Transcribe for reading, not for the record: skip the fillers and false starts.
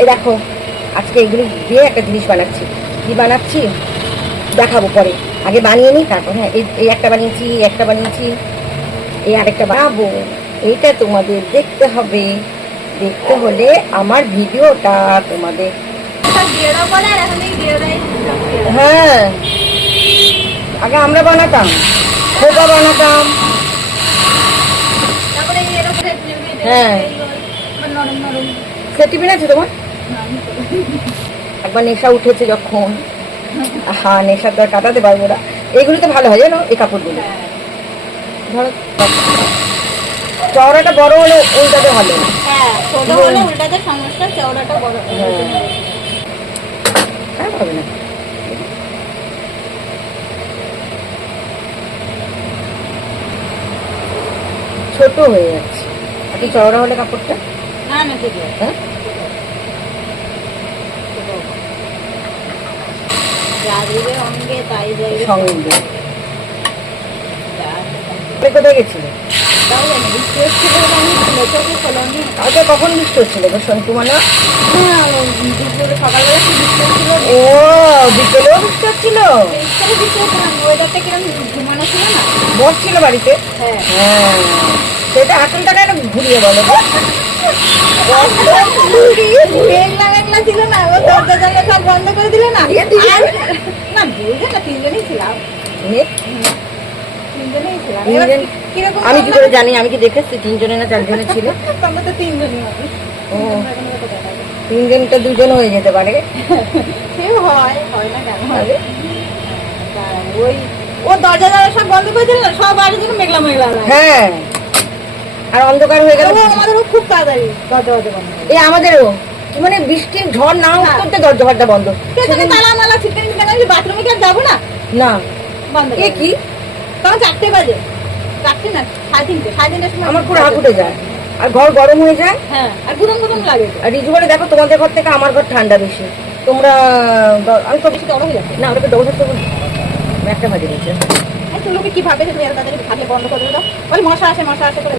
এই দেখো আজকে এগুলো দিয়ে একটা জিনিস বানাচ্ছি। কি বানাচ্ছি দেখাবো পরে, আগে বানিয়ে নিই তারপর। হ্যাঁ, এই একটা বানিয়েছি, একটা বানিয়েছি, এই আরেকটা বানাবো। এইটা তোমাদের দেখতে হবে। দেখতে হলে আমার ভিডিওটা তোমাদের, হ্যাঁ আগে আমরা বানাতাম, খোকা বানাতাম। হ্যাঁ সে টিফিন আছে তোমার? একবার নেশা উঠেছে যখন, হ্যাঁ নেশার দর কাটাতে পারবো না। এইগুলো তো ভালো হয় জানো, এই কাপড়গুলো ধরো চওড়াটা বড় হলে উল্টাতে ভালো। হ্যাঁ ছোট হলে উল্টাতে সমস্যা, চওড়াটা বড় হবে না। ছোট হয়ে যাচ্ছে, একটু চওড়া হলে কাপড়টা। না না ঠিক আছে। হ্যাঁ অঙ্গে তাই যাই সঙ্গে কোথায় গেছিলে? আচ্ছা কখন বৃষ্টি হচ্ছিল গো সন্তু? মানে সকালবেলা বৃষ্টি হচ্ছিল। ও বিকেলেও বৃষ্টি হচ্ছিল? ঘুমানো ছিল না, বসছিল বাড়িতে। হ্যাঁ হ্যাঁ সেটা আসলটা কেন ঘুরিয়ে বলো তো? মেঘলা মেঘলা ছিল না, ও দরজা জানলা সব বন্ধ করে দিল না। না বুঝে না, তিনজনেই ছিলাম। তিনজনেই ছিলাম। কিরকম আমি কি করে জানি? আমি কি দেখেছি তিনজনে না চারজনে ছিল? আমরা তো তিনজনই মানুষ। ও তিনজনটা দুজন হয়ে যেতে পারে। সে হয়, হয় না কেন হবে? ওই ও দরজা জানলা সব বন্ধ করে দিল না, সব বাড়ি থেকে মেঘলা মেঘলা লাগে। হ্যাঁ আর অন্ধকার হয়ে গেল। আমাদেরও খুব তাড়াতাড়ি দরজা বন্ধ। এই আমাদেরও মানে বৃষ্টির ঝড় না উঠতে দরজাটা বন্ধ। সেখানে তালা মালা ছিটতে নিতে বাথরুমে কি আর যাবো না? না বন্ধ এ কি তখন 4টে বাজে, 4টে না 3:30, 3:30টার সময় আমার পুরো হাত উঠে যায় আর ঘর গরম হয়ে যায়। হ্যাঁ আর গুরুম গুরুম লাগে। আর রিজু বলে দেখো তোমাদের ঘর থেকে আমার ঘর ঠান্ডা বেশি। তোমরা আমি তো বেশি গরম হয়ে যাচ্ছে না, ওটাকে ডবল থাকতে বলি। একটা ভাজি দিয়েছে। লোকে কি ভাবে তুমি এর তাদের ভাবলে বন্ধ করে দাও, বলে মশা আসে করে